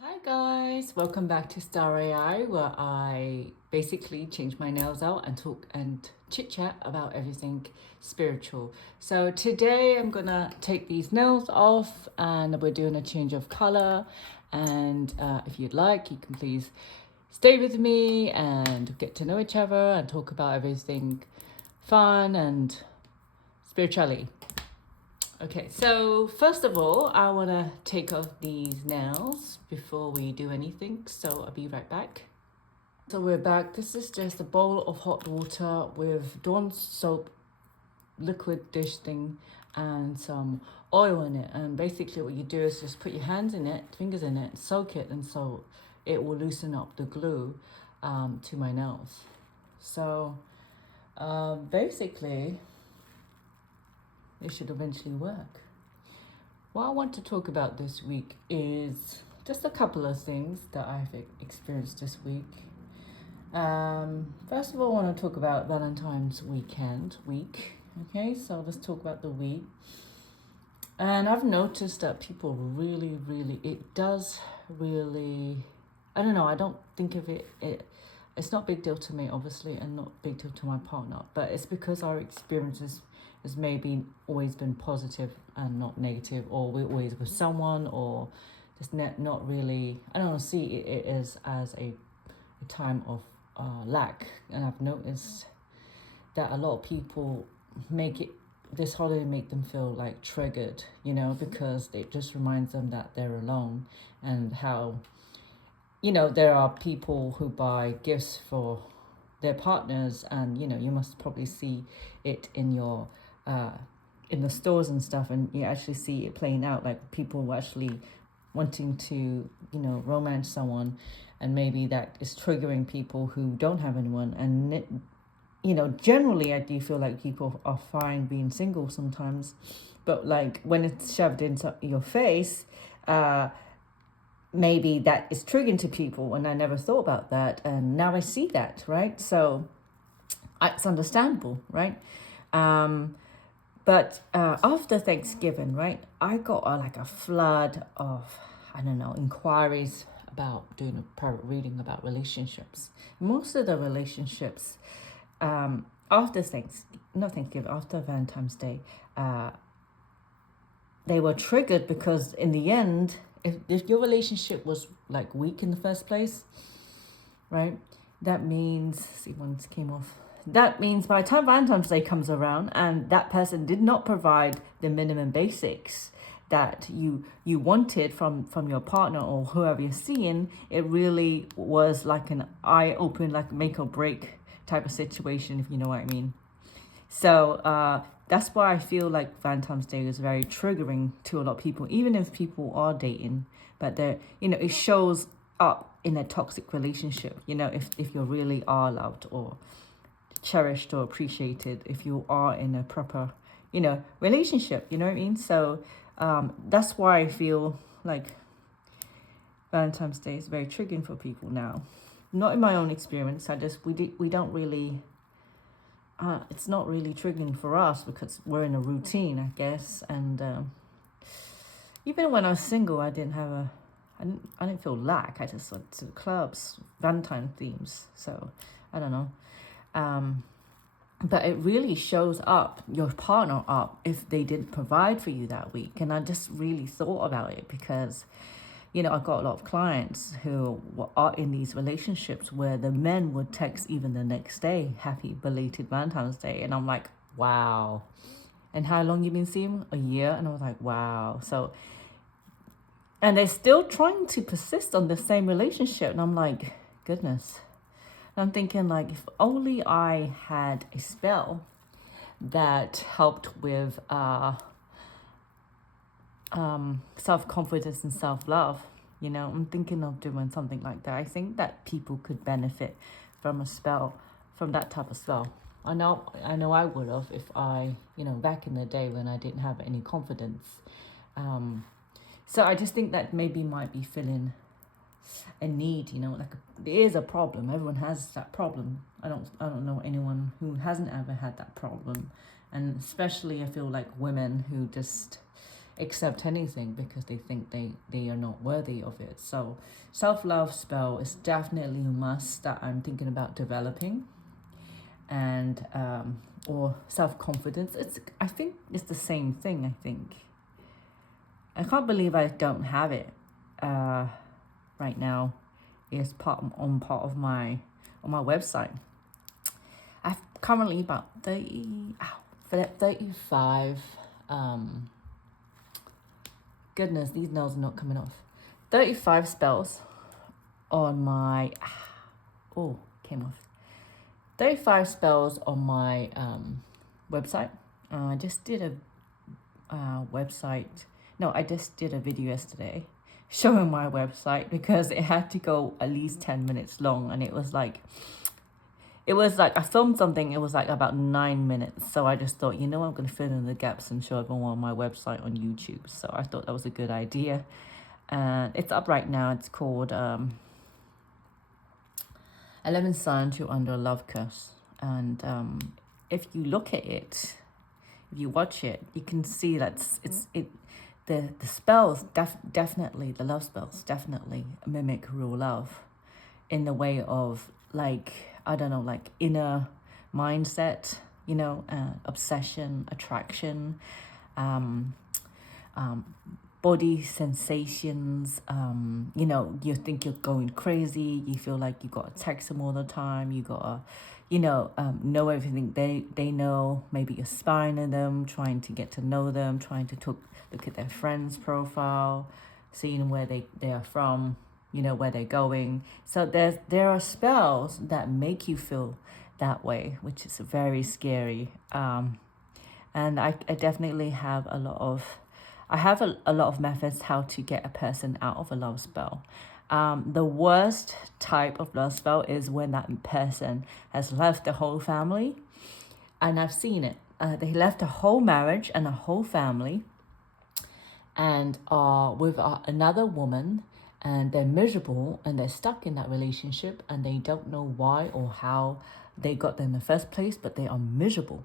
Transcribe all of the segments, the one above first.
Hi guys, welcome back to Star AI, where I basically change my nails out and talk and chit chat about everything spiritual. So today I'm gonna take these nails off and we're doing a change of color. And if you'd like, you can please stay with me and get to know each other and talk about everything fun and spirituality. Okay, so first of all, I want to take off these nails before we do anything, so I'll be right back. So we're back. This is just a bowl of hot water with Dawn soap, liquid dish thing, and some oil in it. And basically what you do is just put your hands in it, fingers in it, soak it, and so it will loosen up the glue to my nails. So basically, it should eventually work. What I want to talk about this week is just a couple of things that I've experienced this week. First of all, I want to talk about Valentine's week. Okay, so let's talk about the week. And I've noticed that people really, it does really, I don't know, I don't think of it's not a big deal to me, obviously, and not a big deal to my partner, but it's because our experiences has maybe always been positive and not negative, or we're always with someone, or just not really, I don't know, see it as a time of lack. And I've noticed that a lot of people make it, this holiday make them feel like triggered, because it just reminds them that they're alone, and how, there are people who buy gifts for their partners, and you must probably see it in your in the stores and stuff, and you actually see it playing out, like people actually wanting to romance someone, and maybe that is triggering people who don't have anyone. And generally I do feel like people are fine being single sometimes, but like when it's shoved into your face, maybe that is triggering to people, and I never thought about that, and now I see that, right? So it's understandable, right? But after Thanksgiving, right, I got like a flood of, I don't know, inquiries about doing a private reading about relationships. Most of the relationships after after Valentine's Day, they were triggered because in the end, if your relationship was like weak in the first place, right, that means, see, once came off. That means by the time Valentine's Day comes around and that person did not provide the minimum basics that you wanted from your partner or whoever you're seeing, it really was like an eye open, like make or break type of situation, if you know what I mean. So that's why I feel like Valentine's Day is very triggering to a lot of people, even if people are dating. But they're, it shows up in a toxic relationship, if you really are loved or cherished or appreciated, if you are in a proper, relationship, you know what I mean? So that's why I feel like Valentine's Day is very triggering for people now. Not in my own experience. We don't really, it's not really triggering for us because we're in a routine, I guess. And even when I was single, I didn't feel lack. I just went to clubs, Valentine themes. So I don't know. But it really shows up, your partner up, if they didn't provide for you that week. And I just really thought about it because, I've got a lot of clients who are in these relationships where the men would text even the next day, happy belated Valentine's Day. And I'm like, wow. And how long you been seeing? A year? And I was like, wow. So, and they're still trying to persist on the same relationship. And I'm like, goodness. I'm thinking, like, if only I had a spell that helped with self-confidence and self-love, I'm thinking of doing something like that. I think that people could benefit from a spell, from that type of spell. I know I would have if I, back in the day when I didn't have any confidence. So I just think that maybe might be filling a need, like there is a problem. Everyone has that problem. I don't know anyone who hasn't ever had that problem, and especially I feel like women who just accept anything because they think they are not worthy of it. So self-love spell is definitely a must that I'm thinking about developing. And or self-confidence, I think it's the same thing. I can't believe I don't have it right now. It's part of my website. I've currently about 35 goodness, these nails are not coming off. 35 spells on my came off. 35 spells on my website. I just did a I just did a video yesterday showing my website because it had to go at least 10 minutes long, and it was like I filmed something, it was like about 9 minutes. So I just thought, I'm going to fill in the gaps and show everyone my website on YouTube. So I thought that was a good idea. And it's up right now. It's called 11 Signs You're Under a Love Curse. And if you look at it, if you watch it, you can see that the spells definitely, the love spells definitely mimic real love in the way of inner mindset, obsession, attraction, body sensations. You think you're going crazy. You feel like you got to text them all the time. You got to, know everything they know. Maybe you're spying on them, trying to get to know them, trying to look at their friend's profile, seeing where they are from, where they're going. So there are spells that make you feel that way, which is very scary. And I definitely have a lot of methods how to get a person out of a love spell. The worst type of love spell is when that person has left the whole family, and I've seen it. They left a whole marriage and a whole family, and are with another woman, and they're miserable and they're stuck in that relationship, and they don't know why or how they got there in the first place, but they are miserable.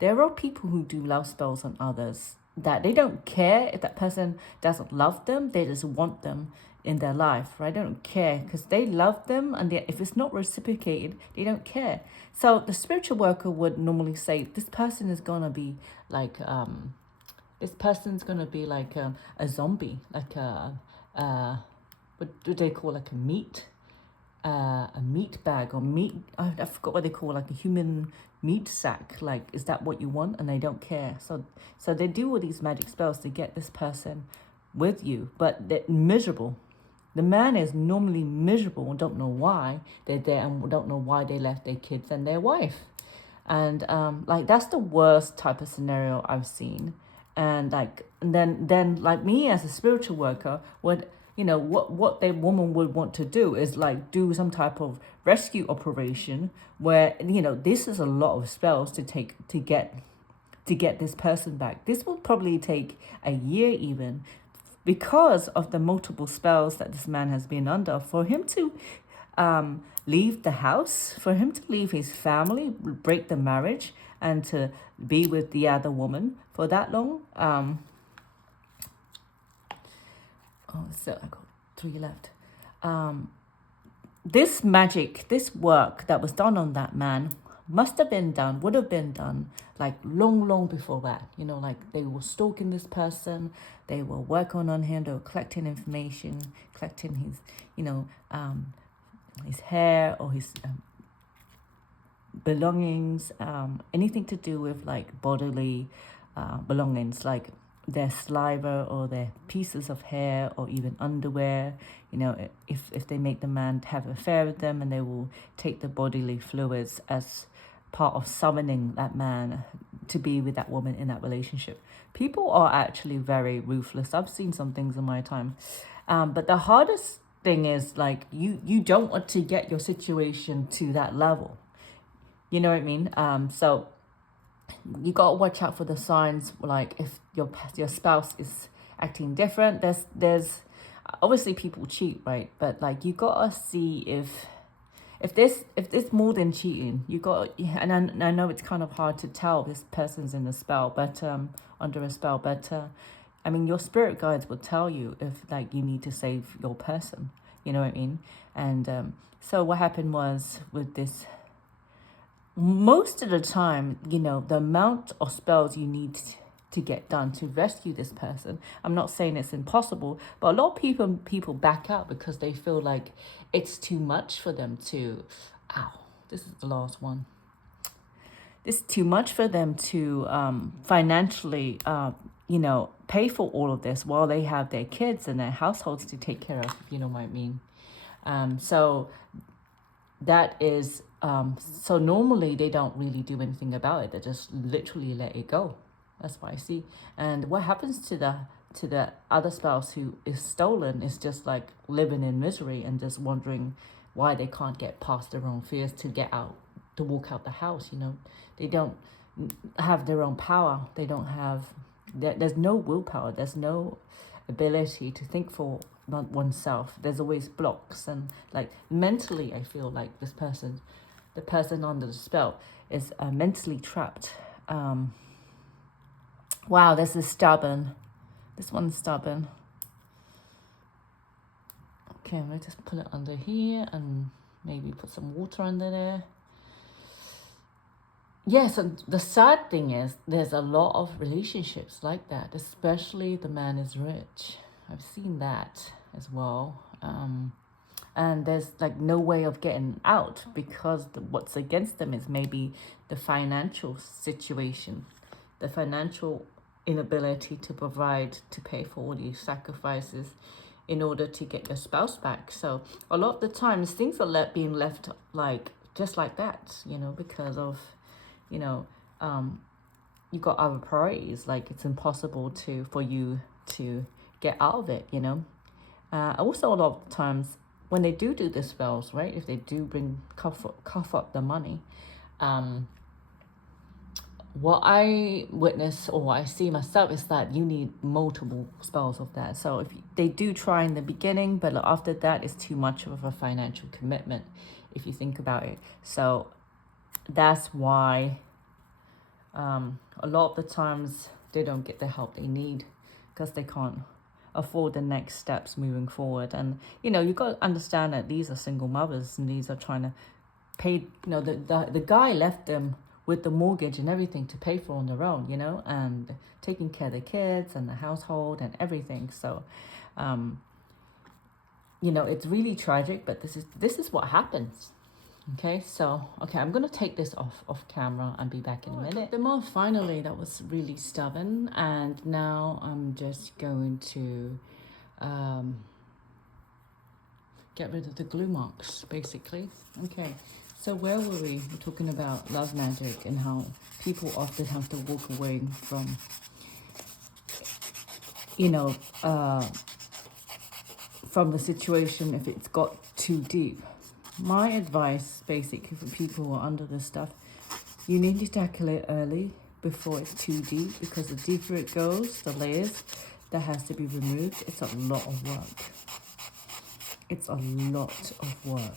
There are people who do love spells on others that they don't care if that person doesn't love them. They just want them in their life, right? They don't care because they love them, and if it's not reciprocated, they don't care. So the spiritual worker would normally say, this person is gonna be like a zombie, like what do they call, like a meat bag, or meat, I forgot what they call, like a human meat sack. Like, is that what you want? And they don't care. So they do all these magic spells to get this person with you, but they're miserable. The man is normally miserable and don't know why they're there, and don't know why they left their kids and their wife. And that's the worst type of scenario I've seen. And then me as a spiritual worker would, what the woman would want to do is do some type of rescue operation where, this is a lot of spells to get this person back. This will probably take a year even, because of the multiple spells that this man has been under, for him to leave the house, for him to leave his family, break the marriage, and to be with the other woman for that long. So I got 3 left. This work that was done on that man would have been done long before that. They were stalking this person, they were working on him, they were collecting information, collecting his, his hair or his belongings, anything to do with bodily belongings, like their saliva or their pieces of hair or even underwear. If they make the man have an affair with them, and they will take the bodily fluids as part of summoning that man to be with that woman in that relationship. People are actually very ruthless. I've seen some things in my time. But the hardest thing is you don't want to get your situation to that level. You know what I mean? So you got to watch out for the signs, if your spouse is acting different. There's obviously people cheat, right? But you got to see if this more than cheating, you got, and I know it's kind of hard to tell if this person's in a spell, but under a spell, but I mean, your spirit guides will tell you if like you need to save your person. You know what I mean? And so what happened was with this, most of the time, you know, the amount of spells you need to get done to rescue this person. I'm not saying it's impossible, but a lot of people back out because they feel like it's too much for them to, ow, this is the last one. It's too much for them to financially, you know, pay for all of this while they have their kids and their households to take care of, if you know what I mean. So that is, so normally they don't really do anything about it. They just literally let it go. That's what I see. And what happens to the other spouse who is stolen is just like living in misery and just wondering why they can't get past their own fears to get out, to walk out the house. You know, they don't have their own power. They don't have, there's no willpower. There's no ability to think for oneself. There's always blocks, and like mentally I feel like the person under the spell is mentally trapped. Wow, this is stubborn. This one's stubborn. Okay, I'm going to just put it under here and maybe put some water under there. Yes, and the sad thing is there's a lot of relationships like that, especially the man is rich. I've seen that as well. And there's like no way of getting out because what's against them is maybe the financial situation, the financial inability to provide, to pay for all these sacrifices in order to get your spouse back. So a lot of the times things are being left like just like that, you know, because of, you know, you got other priorities. Like it's impossible for you to get out of it, you know. Also, a lot of times when they do the spells, right, if they do cough up the money, what I witness or what I see myself is that you need multiple spells of that. So if they do try in the beginning, but after that, it's too much of a financial commitment, if you think about it. So that's why a lot of the times they don't get the help they need because they can't afford the next steps moving forward. And you know, you got to understand that these are single mothers and these are trying to pay, you know, the guy left them with the mortgage and everything to pay for on their own, you know, and taking care of the kids and the household and everything. So you know, it's really tragic, but this is what happens. Okay, so I'm gonna take this off camera and be back in a minute. The more finally, that was really stubborn, and now I'm just going to get rid of the glue marks, basically. Okay, so where were we? We're talking about love magic and how people often have to walk away from, you know, from the situation if it's got too deep. My advice, basically, for people who are under this stuff, you need to tackle it early before it's too deep, because the deeper it goes, the layers that has to be removed, it's a lot of work. It's a lot of work.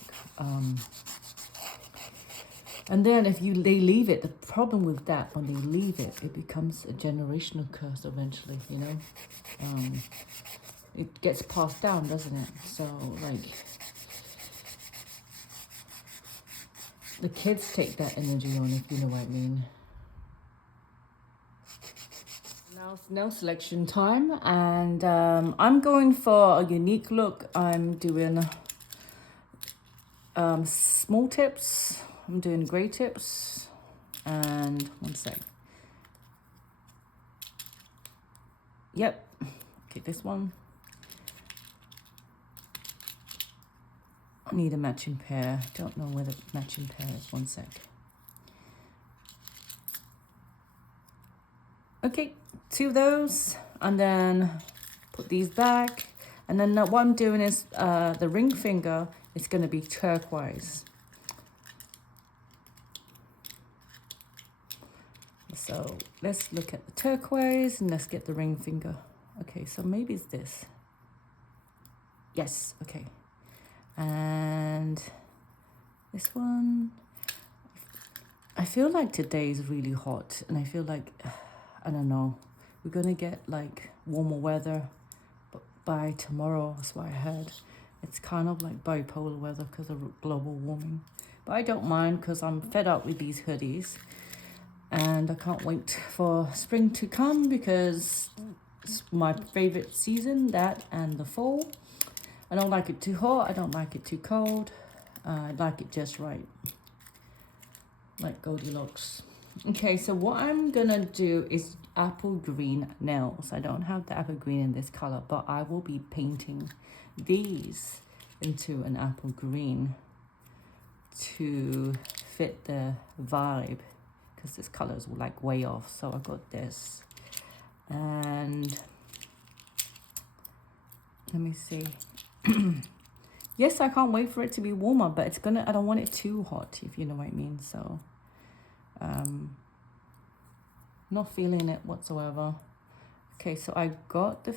And then if they leave it, the problem with that, when they leave it, it becomes a generational curse eventually, you know. It gets passed down, doesn't it? So, like, the kids take that energy on, if you know what I mean. Now it's nail selection time, and I'm going for a unique look. I'm doing small tips. I'm doing grey tips, and one sec. Yep, okay, this one. I need a matching pair. Don't know where the matching pair is. One sec. Okay, 2 of those, and then put these back. And then what I'm doing is the ring finger is going to be turquoise. So let's look at the turquoise and let's get the ring finger. Okay, so maybe it's this. Yes, okay. And this one, I feel like today is really hot, and I feel like, I don't know, we're gonna get like warmer weather by tomorrow. That's what I heard. It's kind of like bipolar weather because of global warming. But I don't mind because I'm fed up with these hoodies. And I can't wait for spring to come because it's my favorite season, that and the fall. I don't like it too hot. I don't like it too cold. I like it just right. Like Goldilocks. Okay, so what I'm gonna do is apple green nails. I don't have the apple green in this color, but I will be painting these into an apple green to fit the vibe, because this color is like way off. So I got this, and let me see. Yes, I can't wait for it to be warmer, but I don't want it too hot, if you know what I mean. So not feeling it whatsoever. Okay, so I got the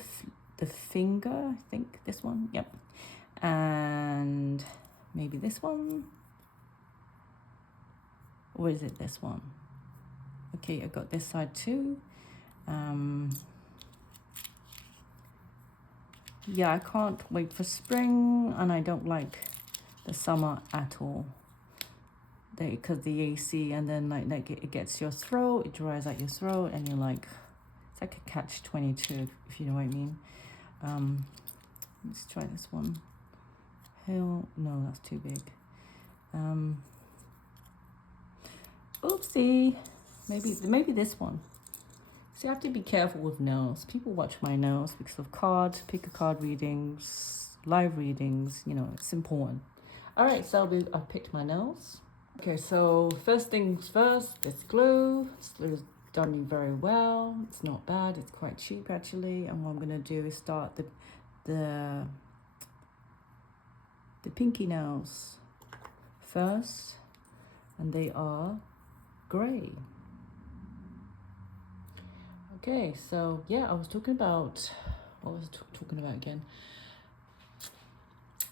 finger, I think this one, yep, and maybe this one, or is it this one? Okay, I got this side too. Yeah, I can't wait for spring, and I don't like the summer at all. Because the AC, and then like it gets your throat, it dries out your throat, and you're like, it's like a catch-22, if you know what I mean. Let's try this one. Hell, no, that's too big. Oopsie, maybe this one. So you have to be careful with nails. People watch my nails because of pick a card readings, live readings, you know, it's important. All right, so I've picked my nails. Okay, so first things first, this glue. This glue is done very well. It's not bad, it's quite cheap actually. And what I'm gonna do is start the pinky nails first, and they are gray. Okay, so yeah, I was talking about, what was I talking about again?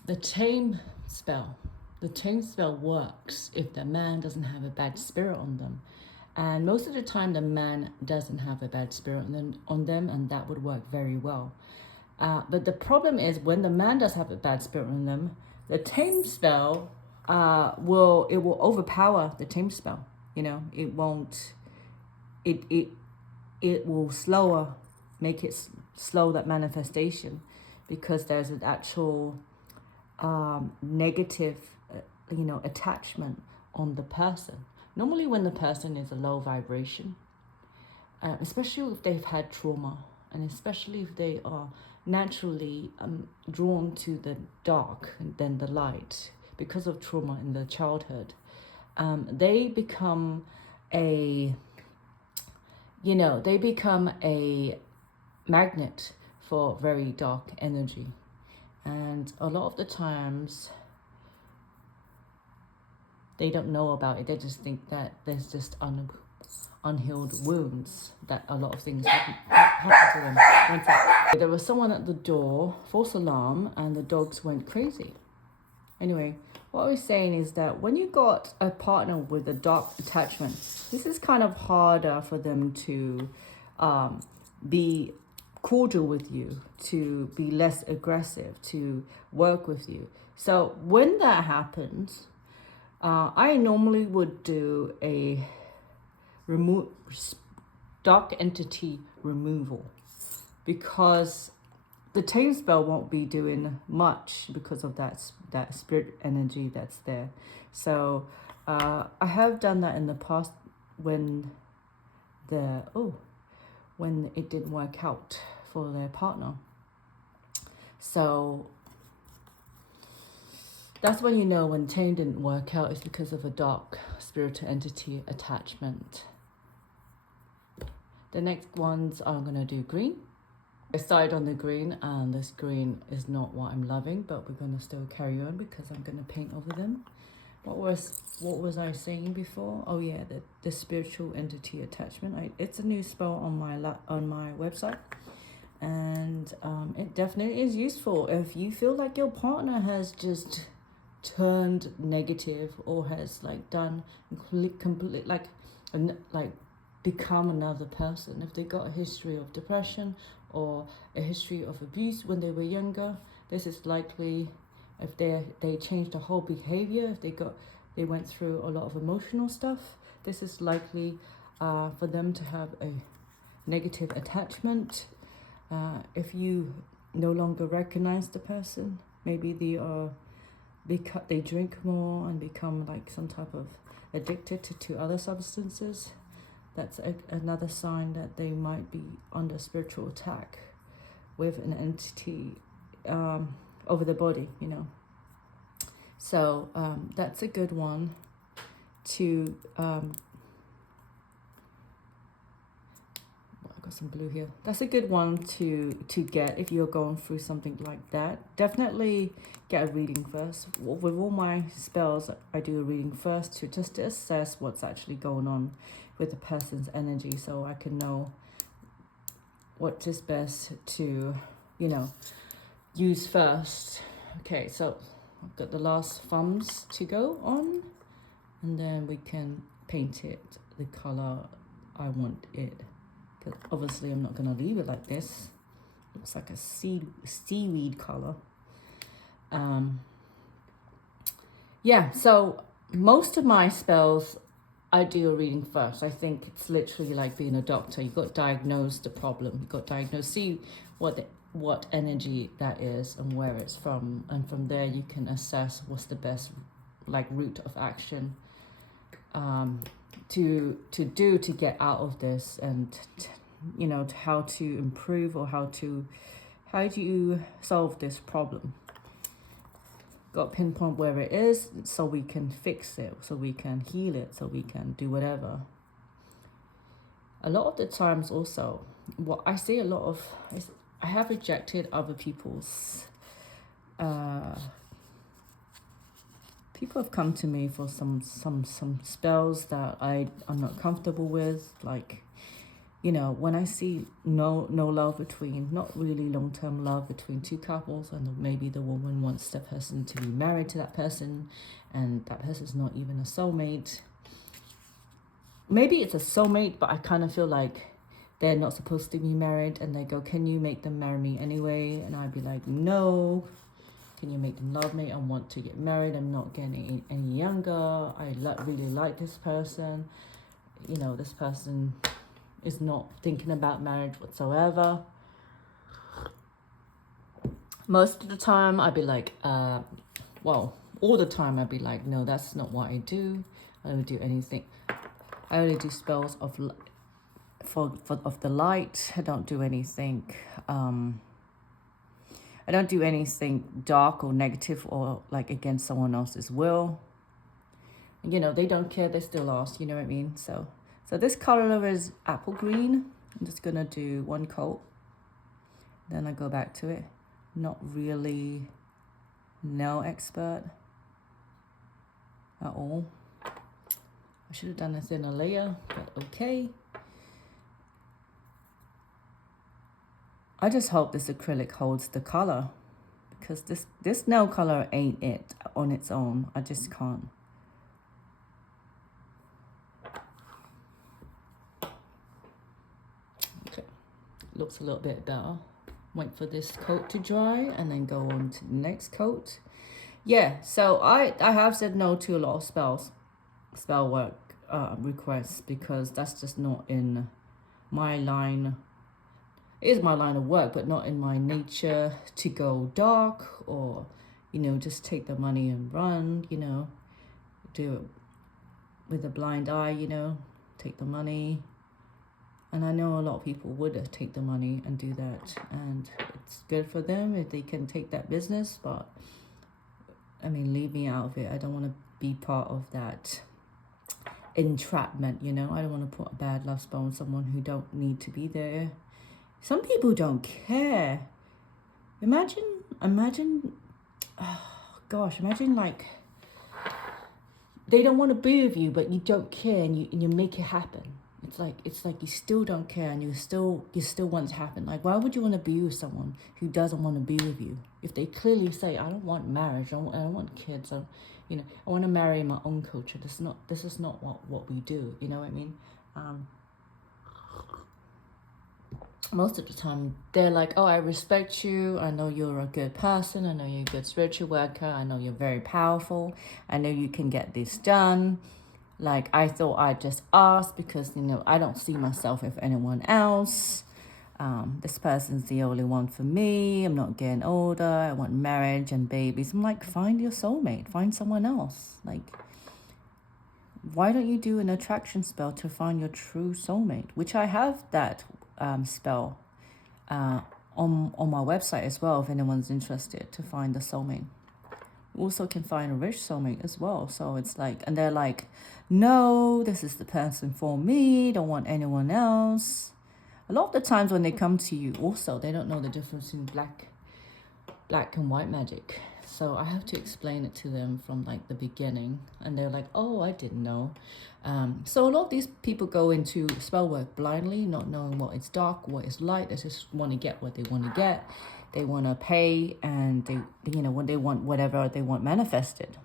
The tame spell. The tame spell works if the man doesn't have a bad spirit on them. And most of the time the man doesn't have a bad spirit on them, and that would work very well. But the problem is when the man does have a bad spirit on them, the tame spell will overpower the tame spell. You know, it won't, it will make it slow that manifestation, because there's an actual negative attachment on the person. Normally when the person is a low vibration, especially if they've had trauma, and especially if they are naturally drawn to the dark than the light because of trauma in their childhood, they become a magnet for very dark energy. And a lot of the times they don't know about it. They just think that there's just unhealed wounds, that a lot of things happen to them. One sec. There was someone at the door, false alarm, and the dogs went crazy. Anyway, what I was saying is that when you got a partner with a dark attachment, this is kind of harder for them to be cordial with you, to be less aggressive, to work with you. So when that happens, I normally would do a dark entity removal, because the tame spell won't be doing much because of that spirit energy that's there. So I have done that in the past when it didn't work out for their partner. So that's when you know when tame didn't work out, is because of a dark spiritual entity attachment. The next ones I'm going to do green. I started on the green, and this green is not what I'm loving, but we're going to still carry on because I'm going to paint over them. What was I saying before? Oh yeah, the spiritual entity attachment. It's a new spell on my website, and it definitely is useful if you feel like your partner has just turned negative, or has done complete become another person. If they got a history of depression or a history of abuse when they were younger. This is likely if they changed the whole behavior, if they went through a lot of emotional stuff. This is likely for them to have a negative attachment. If you no longer recognize the person, maybe they drink more and become like some type of addicted to other substances. That's another sign that they might be under spiritual attack with an entity over the body, you know. So that's a good one to I got some blue here. That's a good one to get if you're going through something like that. Definitely get a reading first. With all my spells, I do a reading first to just to assess what's actually going on with the person's energy, so I can know what is best to, you know, use first. Okay, so I've got the last thumbs to go on, and then we can paint it the color I want it. But obviously I'm not going to leave it like this. Looks like a seaweed color. Yeah, so most of my spells I do a reading first. I think it's literally like being a doctor. You've got to diagnose the problem. You've got to diagnose, see what energy that is and where it's from. And from there you can assess what's the best like route of action to do to get out of this, and you know, how to improve, or how do you solve this problem. Got to pinpoint where it is so we can fix it, so we can heal it, so we can do whatever. A lot of the times also, what I see a lot of is I have rejected other people's people have come to me for some spells that I'm not comfortable with, like, you know, when I see no love between, not really long-term love between two couples, and maybe the woman wants the person to be married to that person, and that person's not even a soulmate. Maybe it's a soulmate, but I kind of feel like they're not supposed to be married, and they go, can you make them marry me anyway? And I'd be like, no. Can you make them love me? I want to get married. I'm not getting any younger. I really like this person. You know, this person is not thinking about marriage whatsoever. Most of the time I'd be like, well, all the time I'd be like, no, that's not what I do. I don't do anything. I only do spells of the light. I don't do anything I don't do anything dark or negative or like against someone else's will. You know, they don't care, they still lost, you know what I mean? So this color is apple green. I'm just gonna do one coat. Then I go back to it. Not really nail expert at all. I should have done a thinner layer, but okay. I just hope this acrylic holds the color, because this nail color ain't it on its own. I just can't. Okay, looks a little bit better. Wait for this coat to dry and then go on to the next coat. Yeah, so I have said no to a lot of spell work requests, because that's just not in my line. It is my line of work, but not in my nature to go dark, or, you know, just take the money and run, you know, do it with a blind eye, you know, take the money. And I know a lot of people would take the money and do that, and it's good for them if they can take that business, but I mean, leave me out of it. I don't want to be part of that entrapment, you know. I don't want to put a bad love spell on someone who don't need to be there. Some people don't care. Imagine, oh gosh, imagine like they don't want to be with you, but you don't care, and you make it happen. It's like you still don't care, and you still want it to happen. Like, why would you want to be with someone who doesn't want to be with you? If they clearly say, I don't want marriage, I don't want kids, I want to marry my own culture. This is not what we do. You know what I mean? most of the time they're like, oh, I respect you, I know you're a good person, I know you're a good spiritual worker, I know you're very powerful, I know you can get this done. Like, I thought I'd just ask because, I don't see myself with anyone else. This person's the only one for me. I'm not getting older. I want marriage and babies. I'm like, find your soulmate. Find someone else. Like, why don't you do an attraction spell to find your true soulmate? Which I have that spell on my website as well, if anyone's interested, to find the soulmate. Also can find a rich soulmate as well. So it's like, and they're like, no, this is the person for me. Don't want anyone else. A lot of the times when they come to you, also, they don't know the difference in black and white magic. So I have to explain it to them from like the beginning. And they're like, oh, I didn't know. So a lot of these people go into spell work blindly, not knowing what is dark, what is light. They just want to get what they want to get. They want to pay, and when they want whatever they want manifested.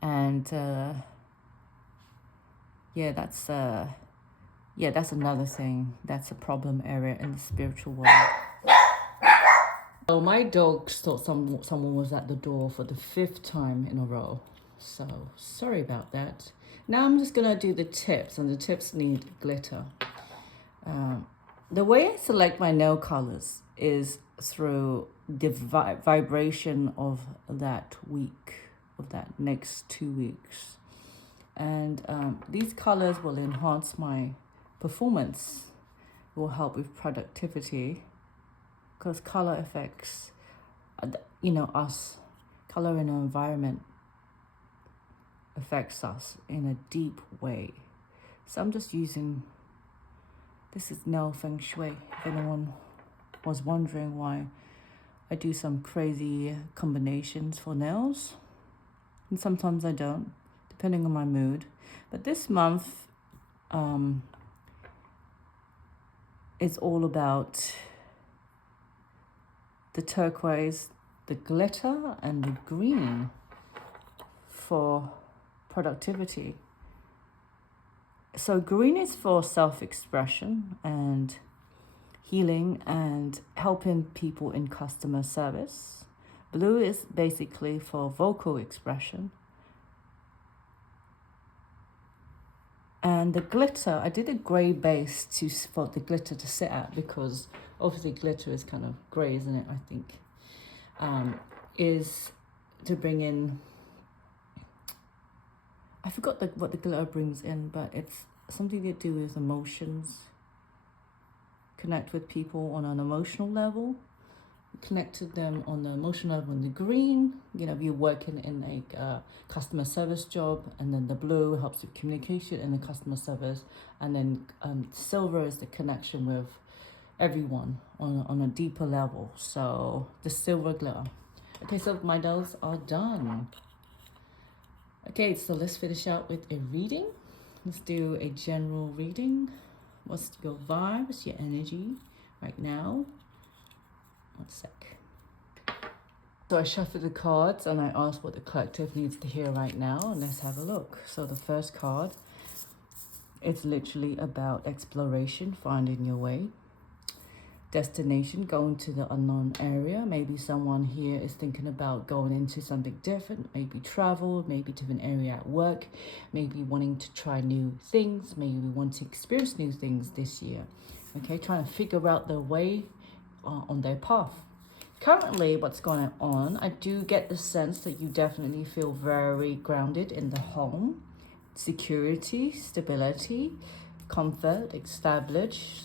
And that's another thing. That's a problem area in the spiritual world. So my dogs thought someone was at the door for the 5th time in a row. So sorry about that. Now I'm just gonna do the tips, and the tips need glitter. The way I select my nail colors is through the vibration of that week, of that next 2 weeks. And these colors will enhance my performance. It will help with productivity, because color affects, us. Color in our environment affects us in a deep way. So I'm just using, this is nail feng shui, if anyone was wondering why I do some crazy combinations for nails. And sometimes I don't, depending on my mood. But this month, it's all about the turquoise, the glitter, and the green for productivity. So green is for self-expression and healing and helping people in customer service. Blue is basically for vocal expression. And the glitter, I did a grey base for the glitter to sit at, because obviously glitter is kind of grey, isn't it, I think. Is to bring in, I forgot what the glitter brings in, but it's something to do with emotions. Connect with people on an emotional level. Connected them on the emotional level in the green. If you're working in a customer service job, and then the blue helps with communication in the customer service, and then silver is the connection with everyone on a deeper level. So the silver glitter. Okay, so my nails are done. Okay, so let's finish out with a reading. Let's do a general reading. What's your vibe? What's your energy right now? 1 sec. So I shuffled the cards and I asked what the collective needs to hear right now, and let's have a look. So the first card, it's literally about exploration, finding your way. Destination, going to the unknown area. Maybe someone here is thinking about going into something different, maybe travel, maybe to an area at work, maybe wanting to try new things, maybe want to experience new things this year. Okay, trying to figure out their way on their path. Currently, what's going on, I do get the sense that you definitely feel very grounded in the home, security, stability, comfort, established,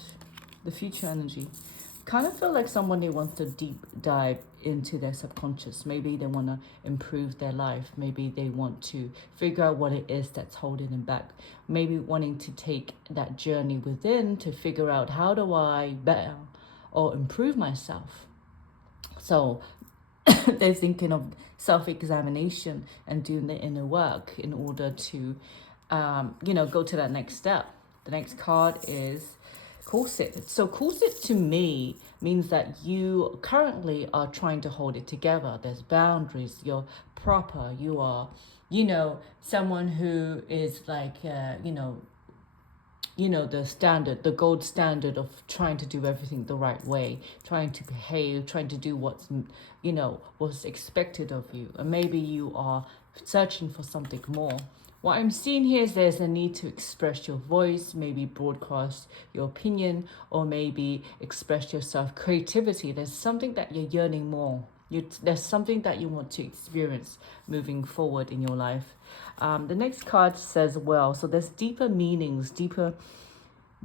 the future energy. Kind of feel like somebody wants to deep dive into their subconscious. Maybe they want to improve their life. Maybe they want to figure out what it is that's holding them back. Maybe wanting to take that journey within to figure out, how do I better or improve myself? So they're thinking of self-examination and doing the inner work in order to, go to that next step. The next card is corset. So corset to me means that you currently are trying to hold it together. There's boundaries. You're proper. You are, someone who is like, the standard, the gold standard of trying to do everything the right way, trying to behave, trying to do what's expected of you. And maybe you are searching for something more. What I'm seeing here is there's a need to express your voice, maybe broadcast your opinion, or maybe express yourself. Creativity, there's something that you're yearning more. There's something that you want to experience moving forward in your life. The next card says, well, so there's deeper meanings, deeper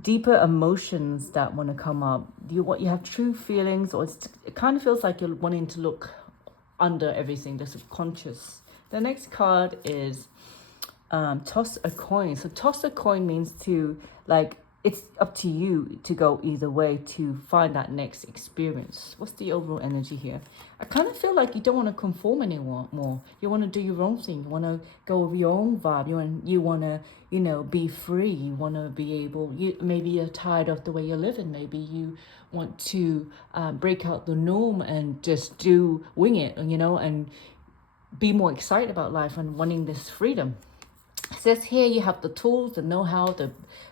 emotions that want to come up. You have true feelings, or it kind of feels like you're wanting to look under everything, the subconscious. The next card is toss a coin. So toss a coin means to, like, it's up to you to go either way to find that next experience. What's the overall energy here? I kind of feel like you don't want to conform anymore. You want to do your own thing. You want to go with your own vibe. You want to, be free. You want to be able, maybe you're tired of the way you're living. Maybe you want to break out the norm and just wing it, and be more excited about life and wanting this freedom. It says here you have the tools, the know-how,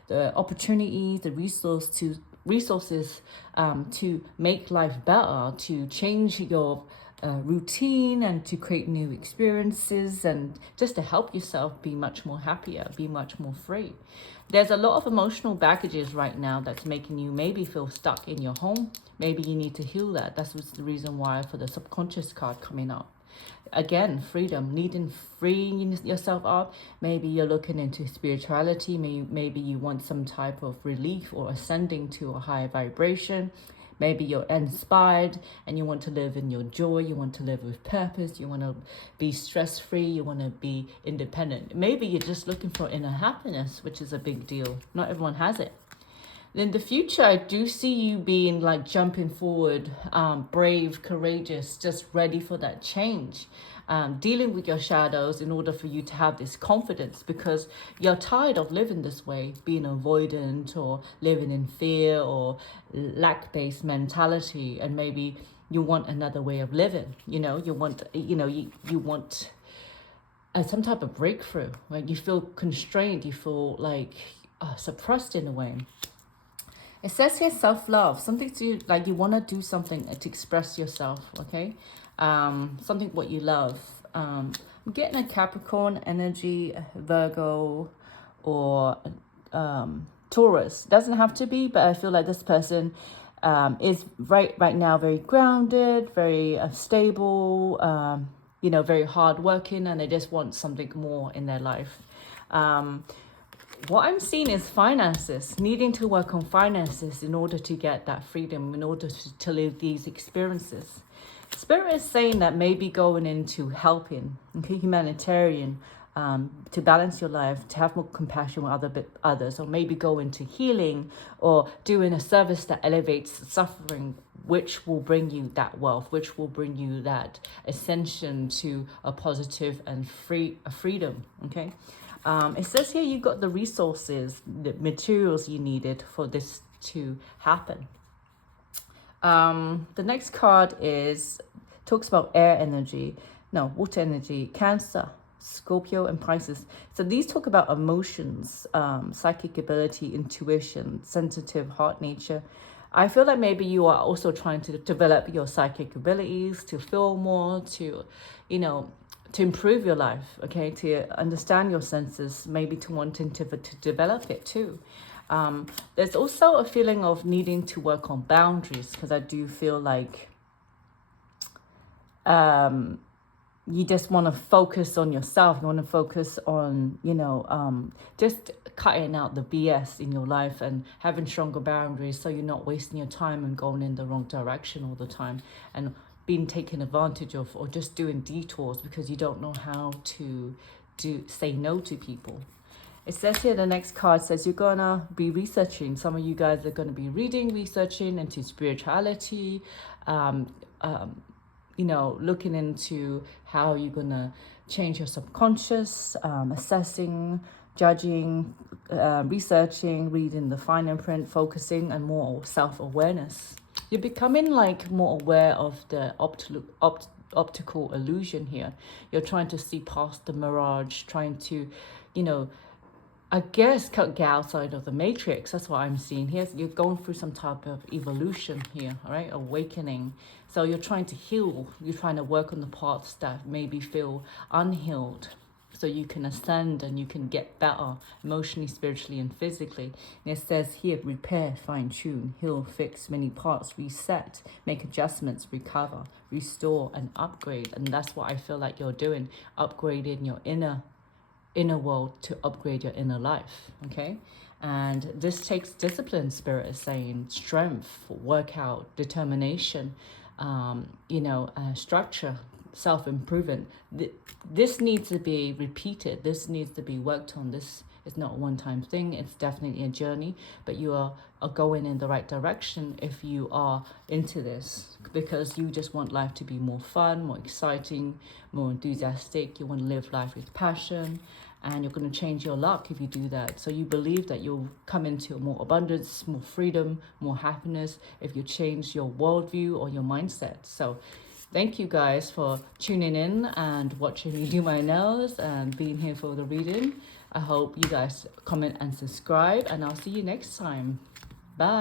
the opportunities, the resources to make life better, to change your routine and to create new experiences, and just to help yourself be much more happier, be much more free. There's a lot of emotional baggages right now that's making you maybe feel stuck in your home. Maybe you need to heal that. That's what's the reason why for the subconscious card coming up. Again, freedom, needing freeing yourself up. Maybe you're looking into spirituality. Maybe you want some type of relief or ascending to a higher vibration. Maybe you're inspired and you want to live in your joy. You want to live with purpose. You want to be stress-free. You want to be independent. Maybe you're just looking for inner happiness, which is a big deal. Not everyone has it. In the future, I do see you being like jumping forward, brave, courageous, just ready for that change. Dealing with your shadows in order for you to have this confidence, because you're tired of living this way, being avoidant or living in fear or lack-based mentality, and maybe you want another way of living. You want some type of breakthrough. Right? You feel constrained. You feel like suppressed in a way. It says here self-love, something to, like, you want to do something to express yourself, okay? Something what you love. I'm getting a Capricorn energy, Virgo, or Taurus. Doesn't have to be, but I feel like this person is right now very grounded, very stable, very hardworking, and they just want something more in their life. What I'm seeing is finances, needing to work on finances in order to get that freedom, in order to live these experiences. Spirit is saying that maybe going into helping, okay, humanitarian, to balance your life, to have more compassion with others, or maybe go into healing or doing a service that elevates suffering, which will bring you that wealth, which will bring you that ascension to a positive and freedom, okay? It says here you got the resources, the materials you needed for this to happen. The next card talks about water energy, Cancer, Scorpio, and Pisces. So these talk about emotions, psychic ability, intuition, sensitive heart nature. I feel like maybe you are also trying to develop your psychic abilities, to feel more, to improve your life, okay, to understand your senses, maybe to wanting to develop it too. There's also a feeling of needing to work on boundaries, because I do feel like you just want to focus on yourself. You want to focus on, just cutting out the BS in your life and having stronger boundaries, so you're not wasting your time and going in the wrong direction all the time and being taken advantage of, or just doing detours because you don't know how to say no to people. It says here, the next card says you're gonna be researching. Some of you guys are gonna be researching into spirituality, looking into how you're gonna change your subconscious, assessing, judging, researching, reading the fine print, focusing, and more self-awareness. You're becoming like more aware of the optical illusion here. You're trying to see past the mirage, trying to, I guess get outside of the matrix. That's what I'm seeing here. You're going through some type of evolution here, all right? Awakening. So you're trying to heal. You're trying to work on the parts that maybe feel unhealed, so you can ascend and you can get better emotionally, spiritually, and physically. And it says here, repair, fine tune, heal, fix many parts, reset, make adjustments, recover, restore, and upgrade. And that's what I feel like you're doing, upgrading your inner world to upgrade your inner life. Okay, and this takes discipline, spirit is saying, strength, workout, determination, structure, self-improvement. This needs to be repeated, this needs to be worked on. This is not a one-time thing, it's definitely a journey, but you are going in the right direction if you are into this, because you just want life to be more fun, more exciting, more enthusiastic. You want to live life with passion, and you're going to change your luck if you do that. So you believe that you'll come into more abundance, more freedom, more happiness if you change your worldview or your mindset. So thank you guys for tuning in and watching me do my nails and being here for the reading. I hope you guys comment and subscribe, and I'll see you next time. Bye.